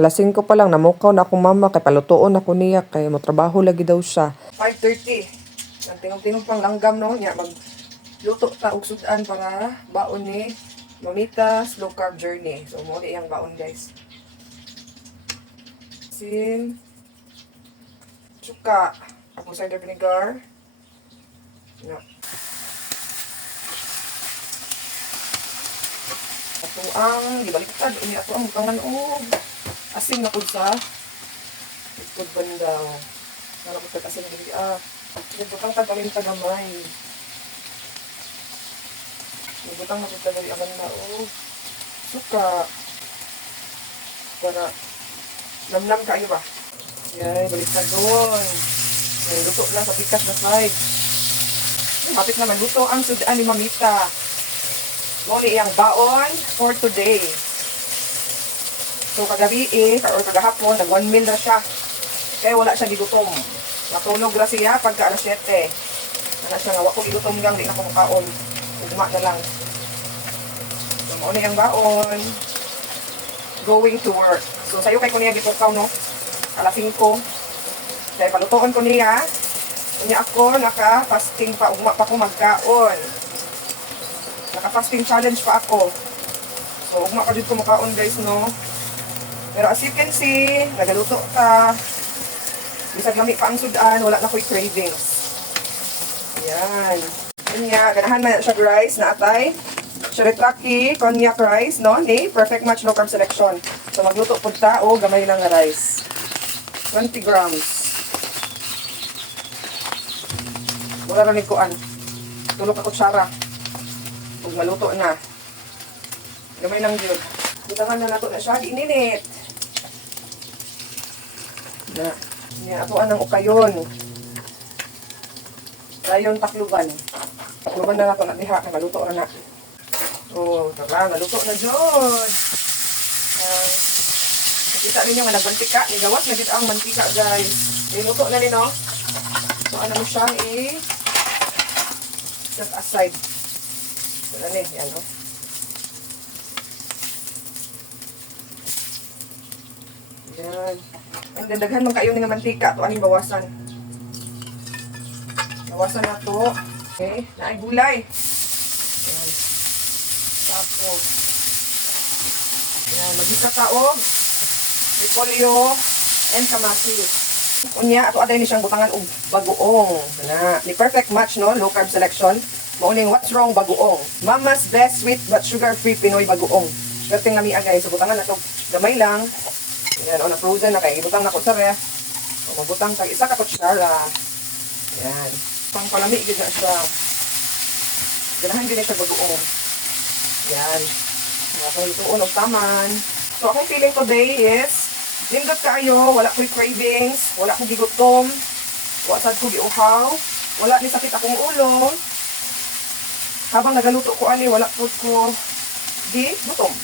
Alas 5 pa lang, namukaw na akong mama, kay palutoon ako niya, kay mo trabaho lagi daw siya. 5.30. Ang tingong-tingong pang langgam, no? Nya, mag luto ta og sudan para baon ni Mamita's Low Carb Journey. So, mo iyang baon, guys. Sin, suka, apple cider vinegar, no. Ato ang gibaliktad uni ato ang butangan og asin na pud sa ikod banda. Nara pud asin dili ah. Gibutang tag paminta gamay. Gibutang na pud aman na og suka. Para lamlam kayo ba? Yay, baliktad doon. Ay, luto lang sa pikas na side. Mapit na maluto ang sudan ni Mamita. Muli iyang baon for today. So kagabi eh, or kagahapon, nag 1 meal na siya. Kaya wala siya gigutom. Natulog na siya pagka alas 7. Ano siya nga, wako gigutom lang, di na ko makaon. Ugma na lang. So muli iyang baon. Going to work. So sayo kay ko niya gipukaw no. Alas 5. Kaya palutoon ko niya. Unya ako, naka-fasting pa, ugma pa ko magkaon. Naka-fasting challenge pa ako. So, ugma ka dito makaon guys, no? Pero as you can see, nagaluto ka. Bisag lami pa ang wala na ko'y cravings. Yan. Yan nga, ganahan man siya rice na atay. Shirataki, cognac rice, no? Ni Perfect Match Low Carb Selection. So, magluto po ta o gamay lang rice. 20 grams. Wala rin kuan. Tulog ka kutsara. Pag maluto na. Gamay lang yun. Butangan na nato na siya. Ininit. Na. Niya, ato ang ukayon. Rayon takluban. Takluban na nato na diha. Na maluto na na. Oh, tara, maluto na dyan. Ah, nakita ninyo nga nagmantika. Nigawas na dito ang mantika, guys. Niluto na rin, no? So, ano mo siya, eh, set aside. Ano ni, yan, no? Yan. And then, daghan mong kayo nga mantika. Ito, aning bawasan. Bawasan na to. Okay, naay gulay. Yan. Tapos, yan, magika taog, repolyo, and kamatis. Unya, ato aday ni siyang butangan og bagoong. Na, ni perfect match no, low carb selection. Mauning what's wrong bagoong. Mama's best sweet but sugar-free Pinoy bagoong. Pero ting nami agay so butangan na to gamay lang. Yan, o na frozen na kay ibutang na ko sa ref. O magbutang tag isa ka kutsara. Yan. Pang palami gid na siya. Ganahan gid sa bagoong. Yan. Ako ituon og taman. So akong feeling today is Lindot kayo, wala ko'y cravings, wala ko gigutom, wala sad ko giuhaw, wala ni sakit akong ulo. Habang nagaluto ko ani, wala po ko di gutom.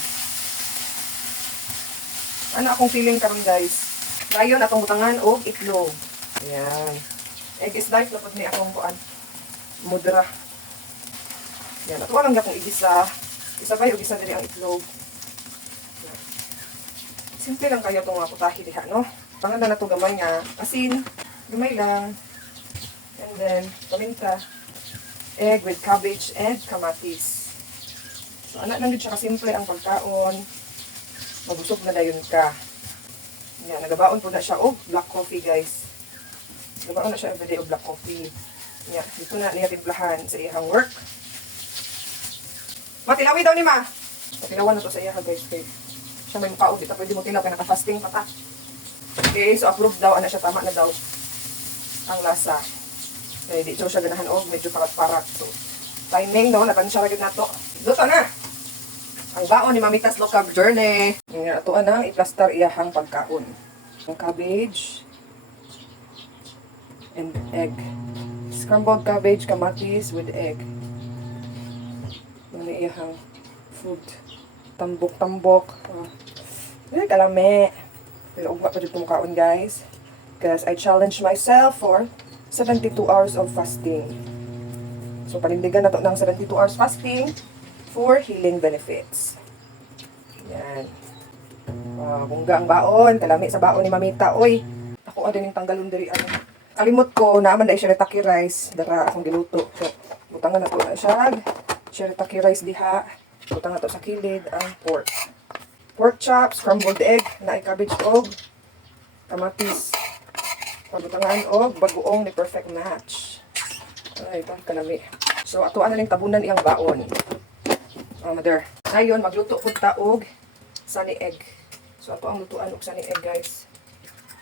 Ano akong feeling karon guys? Dayon atong butangan og itlog. Ayan. Egg is life na ni akong kuan. Mudra. Yan, ato lang akong igisa. Isabay og isa diri ang itlog. Simple lang kayo itong mga putahe diha, no? Pangalan na ito gamay nga. Asin, gamay lang. And then, paminta. Egg with cabbage and kamatis. So, anak lang din siya kasimple ang pagkaon. Mabusog na dayon ka. Yan, nagabaon po na siya og black coffee, guys. Nagabaon na siya everyday og black coffee. Yan, dito na niya timplahan sa iyang work. Matilawi daw ni ma. Patilawan na to sa iya, guys, kay siya may mukha dito pwede mo tilaw kaya naka-fasting pa ta. Okay, so approved daw, ano siya, tama na daw ang lasa. Kaya di siya ganahan og medyo parat-parat. So, timing daw, natansya rin na to. Luto na! Ang baon ni Mamitas Low Carb Journey. Yung atuan na, i-plaster iyahang pagkaon. Ang cabbage and egg. Scrambled cabbage, kamatis with egg. Yung iyahang food tambok-tambok. Uh, eh, kalame. Pero ugma pa dito mukaon, guys. Because I challenged myself for 72 hours of fasting. So, panindigan na to ng 72 hours fasting for healing benefits. Yan. Ah, bungga ang baon, kalami sa baon ni Mamita. Oy, ako adin yung tanggalon diri ano. Kalimot ko, naaman na shirataki rice. Dara akong giluto. So, butangan na to na siya. Shirataki rice diha. Butangan na to sa kilid ang pork. Pork chops, scrambled egg, na cabbage og kamatis. Pabutangan og bagoong ni perfect match. Ay, kalami. So, ato ano lang tabunan iyang baon. Oh, mother. Ngayon, magluto ko taog sunny egg. So, ato ang lutuan og sunny egg, guys.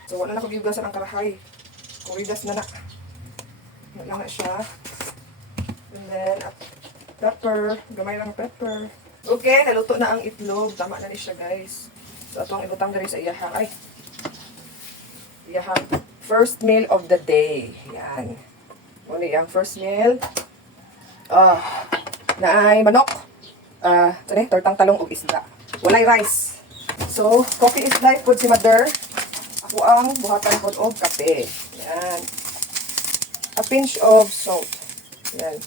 So, wala na ko giugasan ang karahay. Kuridas na na. Wala na siya. And then, pepper. Gamay lang pepper. Okay, naluto na ang itlog. Tama na ni siya, guys. So, ato ang ibutang diri sa iyahang. Ay, iyahang first meal of the day. Yan. Muna yung first meal. Ah, naay manok. Ah, uh, tortang talong ug isda. Walay rice. So, coffee is life food si mother. Ako ang buhatan ko og kape. Yan. A pinch of salt. Yan.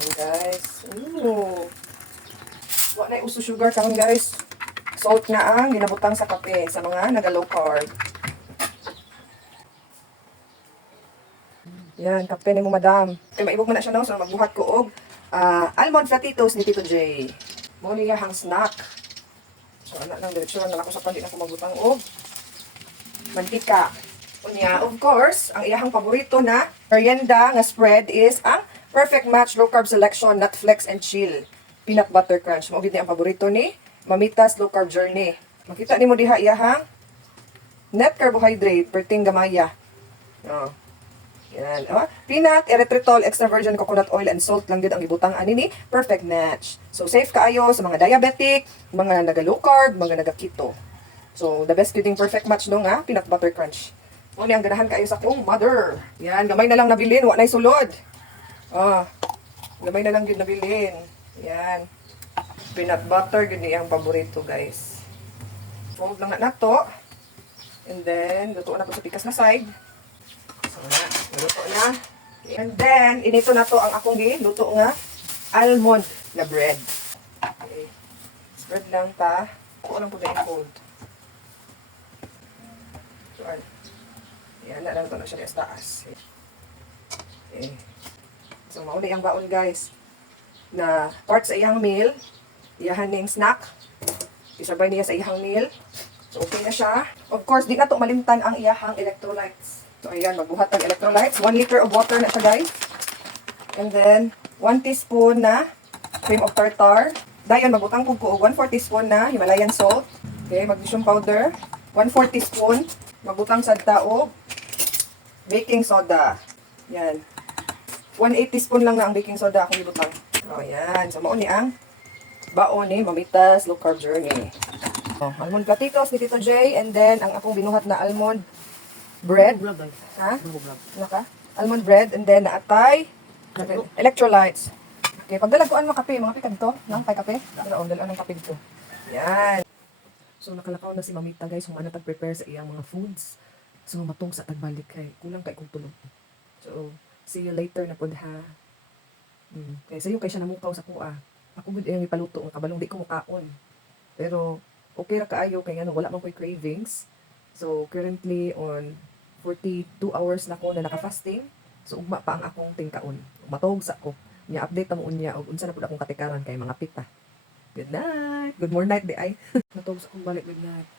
Yan guys. Ooh. Wala na uso sugar karon guys. Salt na ang ginabutang sa kape sa mga naga low carb. Yan, kape ni mo madam. Kaya maibog mo na siya no, so magbuhat ko og ah, almond flatitos ni Tito J. Mo niya hang snack. So, anak lang diretsyon na ako sa pandi na ko magbutang og mantika. Unya, of course, ang iyahang paborito na merienda nga spread is ang Perfect Match Low Carb Selection Nut Flex and Chill Peanut Butter Crunch. Mao gid ang paborito ni Mamitas Low Carb Journey. Makita nimo diha iyahang net carbohydrate perting gamaya. Oh. Yan. Oh, peanut, erythritol, extra virgin coconut oil, and salt lang din ang ibutang ani ni Perfect Match. So, safe kaayo sa mga diabetic, mga naga-low carb, mga naga-keto. So, the best feeding perfect match no nga, peanut butter crunch. Muna ang ganahan kayo sa kong mother. Yan, gamay na lang nabilin, wa na'y sulod. Ah, gamay na lang yun nabilin. Yan. Peanut butter, yun ang paborito, guys. Fold lang na nato. And then, lutuan na po sa pikas na side. Luto na. And then, inito na to ang akong luto nga almond na bread. Okay. Spread lang ta. Kuha lang po na yung fold. So, an. Yan, na lang ito na siya sa taas. Okay. So, mauli ang baon, guys. Na part sa iyang meal. Iyahan ning snack. Isabay niya sa iyang meal. So, okay na siya. Of course, di na to malimtan ang iyahang electrolytes. So, ayan, magbuhat ng electrolytes. 1 liter of water na siya, guys. And then, 1 teaspoon na cream of tartar. Dayon, magbutang ko ko 1 4 teaspoon na Himalayan salt. Okay, magnesium powder. 1 4 teaspoon. Magbutang sa tao. Baking soda. Yan. 1 8 teaspoon lang na ang baking soda akong ibutang. O, yan. So, mauni ang baon ni Mamitas Low Carb Journey. Oh, almond platitos ni Tito J. And then, ang akong binuhat na almond bread. Ha? Naka? Almond bread. And then, naatay. Electrolytes. Okay, pagdalaguan mo kape, mga pikad to. Nang pay kape. Pero, oh, dalaan ng kape dito. Yan. So, nakalakaw na si Mamita, guys, kung ano tag-prepare sa iyang mga foods. So, matong sa tagbalik kay. Kulang kay kung tulog. So, see you later na pod ha. Hmm. Kaya sa'yo, kay siya namukaw sa kuha. Ako gud iyang ipaluto, ang kabalong di ko mukaon. Pero, okay ra kaayo, kaya nga wala man ko'y cravings. So, currently on 42 hours na ko na naka-fasting. So, ugma pa ang akong tingkaon. Matog sa ko. Nya update mo unya og unsa na pud akong katikaran kay mga pita. Good night. Good morning night di ay. Matog sa akong balik good night.